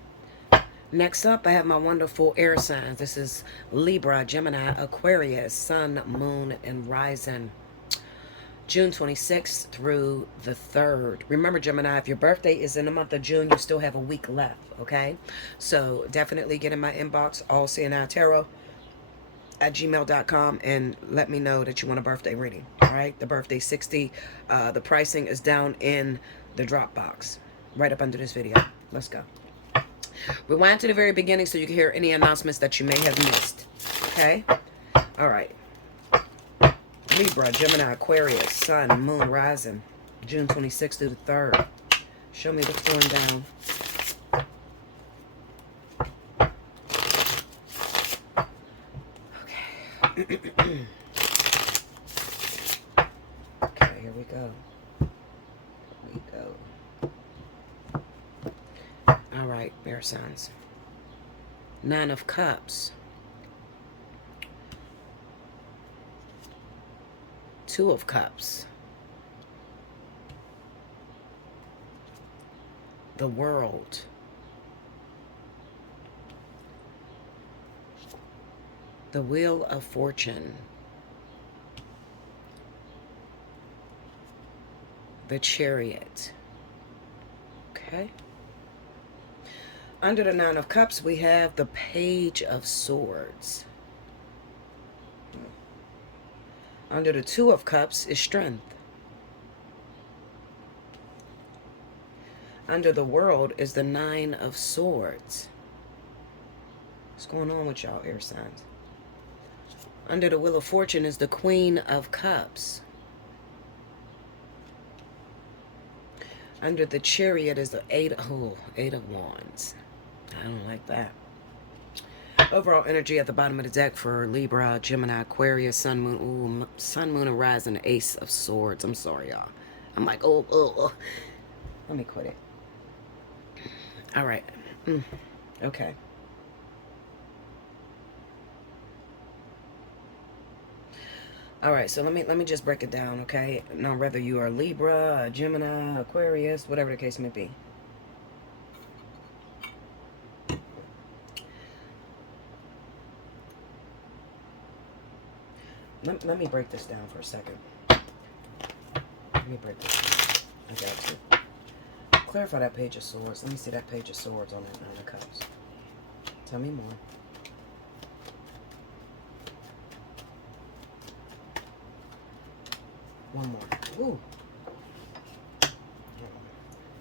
Next up, I have my wonderful air signs. This is Libra, Gemini, Aquarius, Sun, Moon, and Rising. June 26th through the 3rd. Remember, Gemini, if your birthday is in the month of June, you still have a week left, okay? So definitely get in my inbox, Allseeingeyetarot at gmail.com, and let me know that you want a birthday reading, all right? The birthday 60. The pricing is down in the drop box, right up under this video. Let's go. Rewind to the very beginning so you can hear any announcements that you may have missed, okay? All right. Libra, Gemini, Aquarius, Sun, Moon, Rising, June 26th through the 3rd. Show me what's going down. Okay. Okay, here we go. Here we go. All right, air signs. 9 of Cups. 2 of Cups. The World. The Wheel of Fortune. The Chariot. Okay. Under the 9 of Cups, we have the Page of Swords. Under the 2 of Cups is Strength. Under the World is the 9 of Swords. What's going on with y'all, air signs? Under the Wheel of Fortune is the Queen of Cups. Under the Chariot is the 8 of Wands. I don't like that. Overall energy at the bottom of the deck for Libra, Gemini, Aquarius, Sun, Moon. Ooh, Sun, Moon, and Rising, the Ace of Swords. I'm sorry, y'all. I'm like, oh. Let me quit it. All right. Okay. All right, so let me just break it down, okay? Now, whether you are Libra, Gemini, Aquarius, whatever the case may be. Let me break this down for a second. Let me break this down. I got to. Clarify that Page of Swords. Let me see that Page of Swords on that Nine of Cups. Tell me more. One more. Ooh.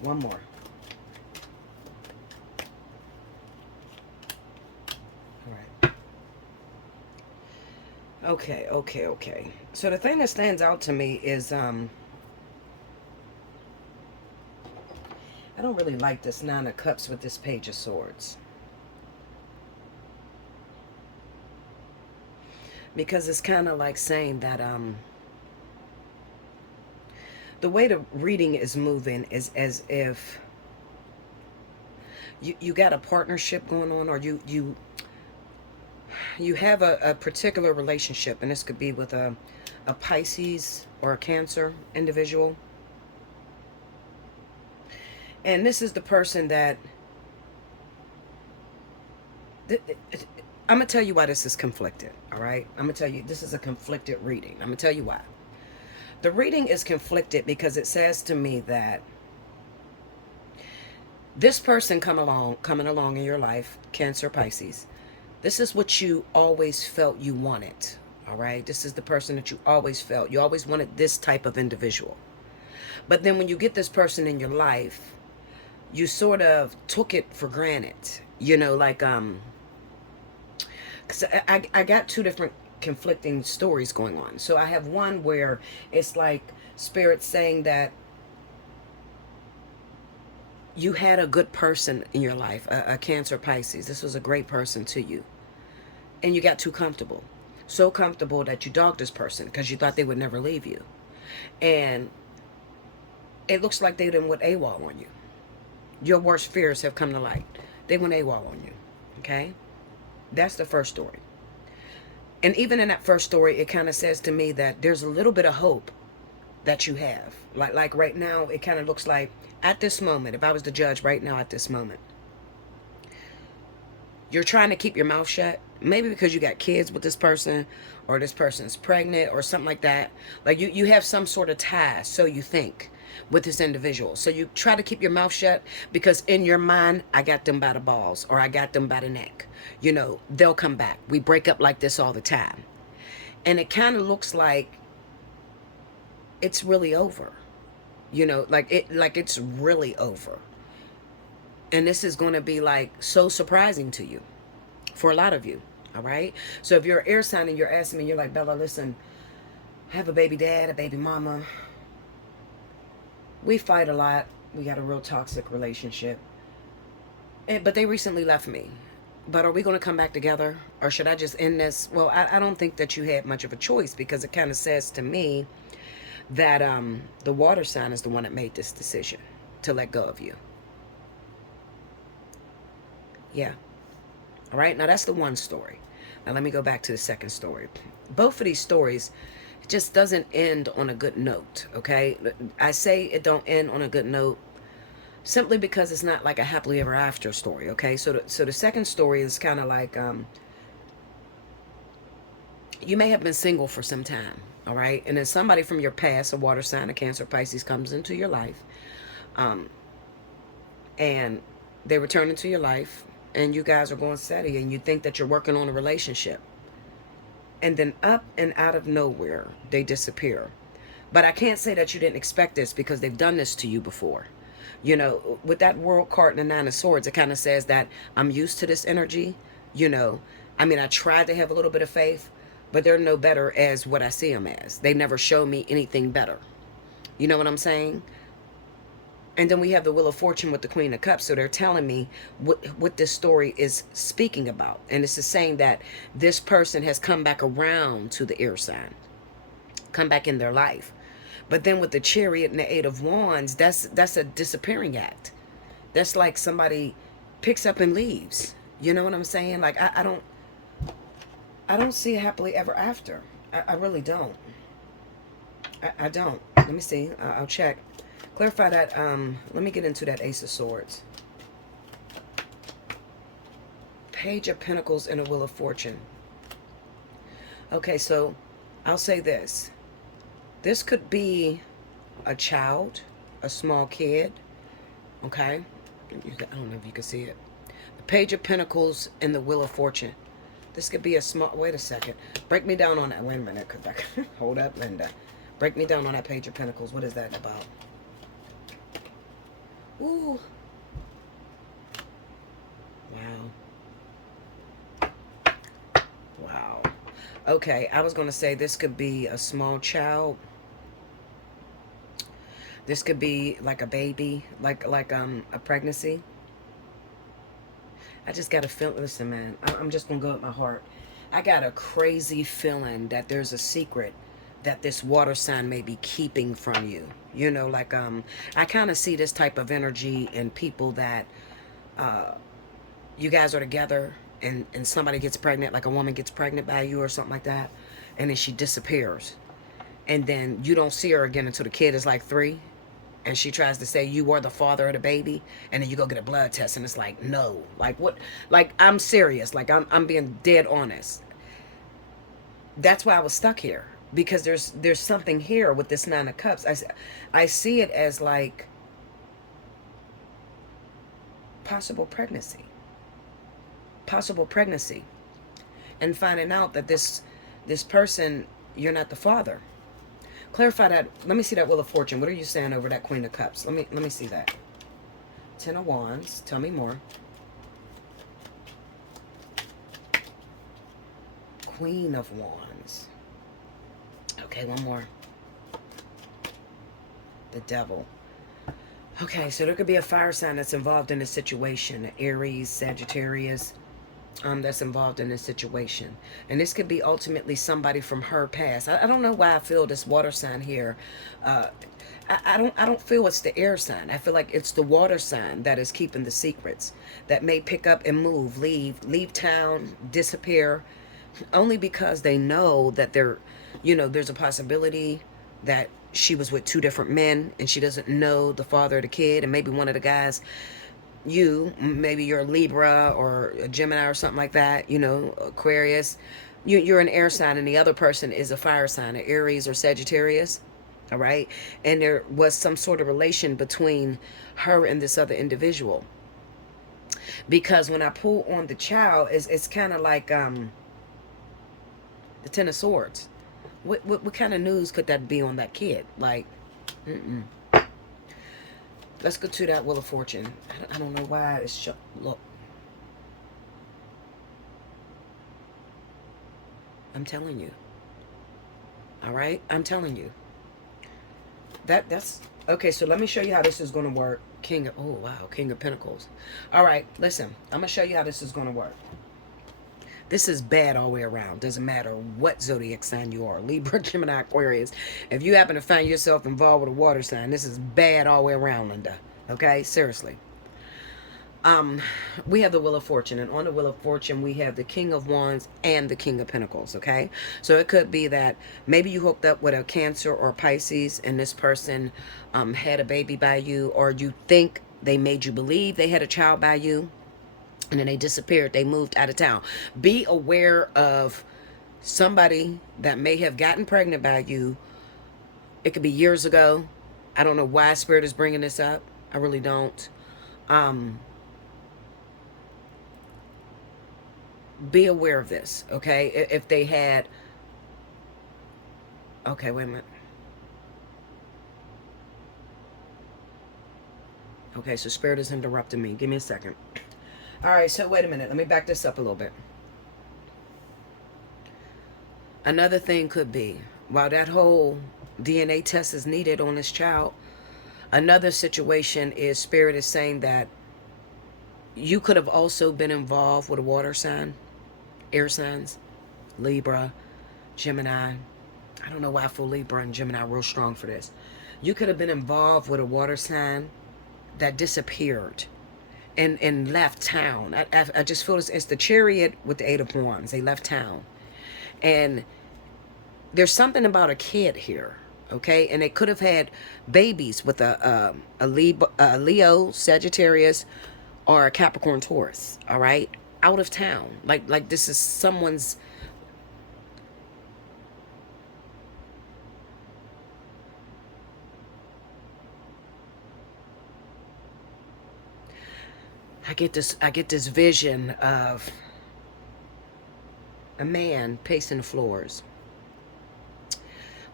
One more. All right. Okay. So the thing that stands out to me is I don't really like this Nine of Cups with this Page of Swords. Because it's kind of like saying that the way the reading is moving is as if you got a partnership going on, or you have a particular relationship, and this could be with a Pisces or a Cancer individual. And this is the person that I'm going to tell you why this is conflicted, all right? I'm going to tell you, this is a conflicted reading. I'm going to tell you why. The reading is conflicted because it says to me that this person coming along in your life, Cancer, Pisces, this is what you always felt you wanted, all right? This is the person that you always felt. You always wanted this type of individual. But then when you get this person in your life, you sort of took it for granted, you know, like, because I got two different conflicting stories going on. So I have one where it's like Spirit saying that you had a good person in your life, a Cancer, Pisces. This was a great person to you. And you got too comfortable. So comfortable that you dogged this person because you thought they would never leave you. And it looks like they done went AWOL on you. Your worst fears have come to light. They went AWOL on you. Okay? That's the first story. And even in that first story, it kind of says to me that there's a little bit of hope that you have. Like right now, it kind of looks like at this moment, if I was the judge right now at this moment, you're trying to keep your mouth shut. Maybe because you got kids with this person, or this person's pregnant or something like that. Like you have some sort of tie, so you think, with this individual. So you try to keep your mouth shut because in your mind, I got them by the balls, or I got them by the neck. You know, they'll come back. We break up like this all the time. And it kind of looks like it's really over. You know, like it's really over. And this is going to be like so surprising to you, for a lot of you. All right. So if you're an air sign and you're asking me, you're like, Bella, listen, I have a baby dad, a baby mama. We fight a lot. We got a real toxic relationship. But they recently left me. But are we going to come back together? Or should I just end this? Well, I don't think that you had much of a choice, because it kind of says to me that the water sign is the one that made this decision to let go of you. Yeah. All right. Now, that's the one story. Now, let me go back to the second story. Both of these stories, it just doesn't end on a good note. Okay. I say it don't end on a good note simply because it's not like a happily ever after story. Okay. So the second story is kind of like, you may have been single for some time. All right. And then somebody from your past, a water sign, a Cancer, Pisces, comes into your life. And they return into your life. And you guys are going steady, and you think that you're working on a relationship. And then up and out of nowhere, they disappear. But I can't say that you didn't expect this, because they've done this to you before. You know, with that World card and the Nine of Swords, it kind of says that I'm used to this energy. You know, I mean, I tried to have a little bit of faith, but they're no better as what I see them as. They never show me anything better. You know what I'm saying? And then we have the Wheel of Fortune with the Queen of Cups. So they're telling me what this story is speaking about. And this is saying that this person has come back around to the air sign. Come back in their life. But then with the Chariot and the Eight of Wands, that's a disappearing act. That's like somebody picks up and leaves. You know what I'm saying? Like, I don't see a happily ever after. I really don't. I don't. Let me see. I'll check. Clarify that. Let me get into that Ace of Swords. Page of Pentacles and a Wheel of Fortune. Okay, so I'll say this. This could be a child, a small kid, okay? I don't know if you can see it. The Page of Pentacles and the Wheel of Fortune. This could be a small... Wait a second. Break me down on that. Wait a minute. Cause hold up, Linda. Break me down on that Page of Pentacles. What is that about? Ooh. Wow. Wow. Okay, I was going to say this could be a small child. This could be like a baby, like a pregnancy. I just got a feel. Listen, man, I'm just going to go with my heart. I got a crazy feeling that there's a secret that this water sign may be keeping from you. You know, like I kind of see this type of energy in people that you guys are together and somebody gets pregnant, like a woman gets pregnant by you or something like that, and then she disappears. And then you don't see her again until the kid is like 3. And she tries to say you are the father of the baby, and then you go get a blood test, and it's like, no. Like, what? Like, I'm serious. Like, I'm being dead honest. That's why I was stuck here. Because there's something here with this 9 of Cups. I see it as like possible pregnancy. Possible pregnancy. And finding out that this person, you're not the father. Clarify that. Let me see that Wheel of Fortune. What are you saying over that Queen of Cups? Let me see that. 10 of Wands. Tell me more. Queen of Wands. Okay, one more. The Devil. Okay, so there could be a fire sign that's involved in this situation. Aries, Sagittarius. That's involved in this situation. And this could be ultimately somebody from her past. I don't know why I feel this water sign here. I don't feel it's the air sign. I feel like it's the water sign that is keeping the secrets, that may pick up and move, leave town, disappear, only because they know that there's a possibility that she was with 2 different men and she doesn't know the father of the kid, and maybe one of the guys, maybe you're a Libra or a Gemini or something like that, Aquarius. You're an air sign and the other person is a fire sign, an Aries or Sagittarius. All right. And there was some sort of relation between her and this other individual. Because when I pull on the child, it's kind of like the 10 of Swords. What kind of news could that be on that kid? Like, let's go to that Wheel of Fortune. I don't know why it's look. I'm telling you. All right? I'm telling you. That's okay, so let me show you how this is going to work. King of Pentacles. All right, listen. I'm going to show you how this is going to work. This is bad all the way around. Doesn't matter what zodiac sign you are. Libra, Gemini, Aquarius. If you happen to find yourself involved with a water sign, this is bad all the way around, Linda. Okay? Seriously. We have the Wheel of Fortune. And on the Wheel of Fortune, we have the King of Wands and the King of Pentacles. Okay? So it could be that maybe you hooked up with a Cancer or Pisces, and this person had a baby by you, or you think they made you believe they had a child by you. And then they disappeared. They moved out of town. Be aware of somebody that may have gotten pregnant by you. It could be years ago. I don't know why Spirit is bringing this up. I really don't. Be aware of this, okay? If they had... Okay, wait a minute. Okay, so Spirit is interrupting me. Give me a second. All right, so wait a minute. Let me back this up a little bit. Another thing could be, while that whole DNA test is needed on this child, another situation is Spirit is saying that you could have also been involved with a water sign, air signs, Libra, Gemini. I don't know why I feel Libra and Gemini real strong for this. You could have been involved with a water sign that disappeared and left town. I just feel it's the Chariot with the 8 of Wands. They left town. And there's something about a kid here, okay? And they could have had babies with a Leo, Sagittarius, or a Capricorn, Taurus, all right? Out of town. Like this is someone's... I get this vision of a man pacing the floors,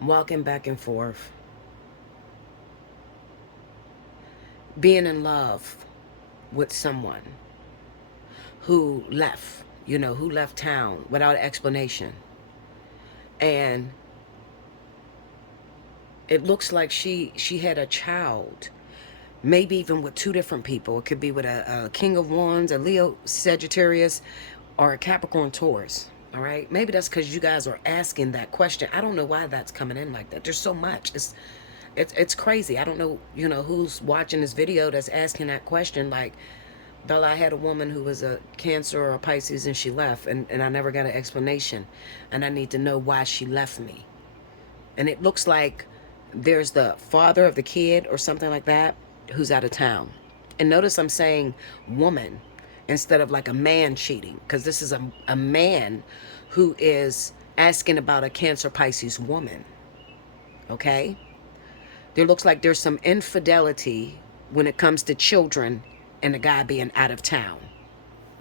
walking back and forth, being in love with someone who left, who left town without explanation. And it looks like she had a child, maybe even with two different people. It could be with a King of Wands, a Leo Sagittarius, or a Capricorn Taurus. All right, maybe that's because you guys are asking that question. I don't know why that's coming in like that. There's so much. It's crazy. I don't know, who's watching this video that's asking that question. Like, Bella, I had a woman who was a Cancer or a Pisces, and she left, and I never got an explanation, and I need to know why she left me. And it looks like there's the father of the kid or something like that who's out of town. And notice I'm saying woman instead of like a man cheating, because this is a man who is asking about a Cancer Pisces woman. Okay? There looks like there's some infidelity when it comes to children and the guy being out of town.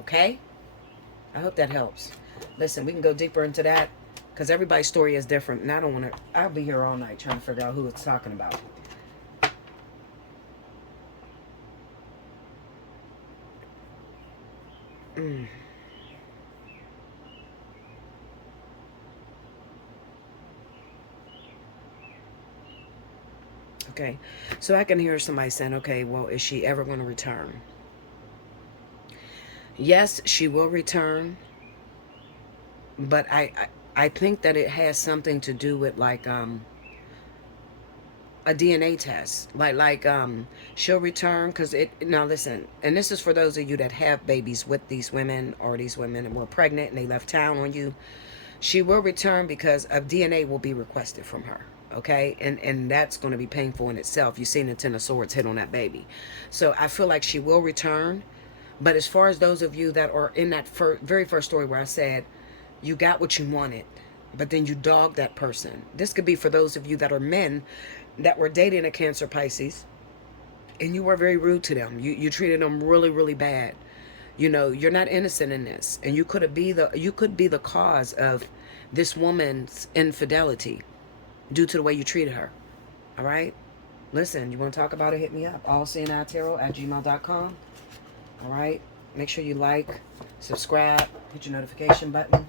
Okay? I hope that helps. Listen, we can go deeper into that because everybody's story is different, and I don't want to. I'll be here all night trying to figure out who it's talking about. Okay, so I can hear somebody saying, okay, well, is she ever going to return? Yes, she will return, but I think that it has something to do with like a DNA test. She'll return because now listen, and this is for those of you that have babies with these women, or these women and were pregnant and they left town on you. She will return because of DNA will be requested from her. Okay, and that's going to be painful in itself. You've seen the Ten of Swords hit on that baby. So I feel like she will return. But as far as those of you that are in that very first story where I said you got what you wanted, but then you dogged that person. This could be for those of you that are men that were dating a Cancer Pisces, and you were very rude to them. You treated them really, really bad. You're not innocent in this, and you could be the cause of this woman's infidelity due to the way you treated her. All right? Listen, you want to talk about it, hit me up. Allseeingeyetarot@gmail.com. All right? Make sure you like, subscribe, hit your notification button.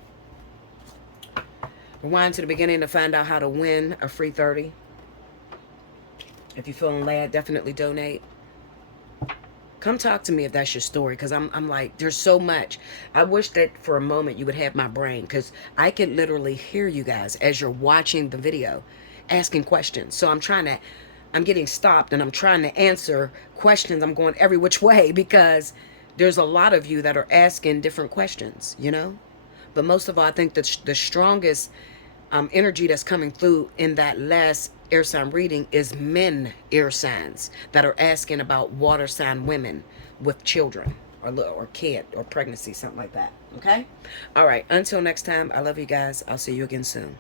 Rewind to the beginning to find out how to win a free 30. If you're feeling led, definitely donate. Come talk to me if that's your story, because I'm like, there's so much. I wish that for a moment you would have my brain, because I can literally hear you guys as you're watching the video asking questions. So I'm getting stopped and I'm trying to answer questions. I'm going every which way because there's a lot of you that are asking different questions, But most of all, I think that the strongest energy that's coming through in that last air sign reading is men air signs that are asking about water sign women with children or kid or pregnancy, something like that. Okay? All right. Until next time, I love you guys. I'll see you again soon.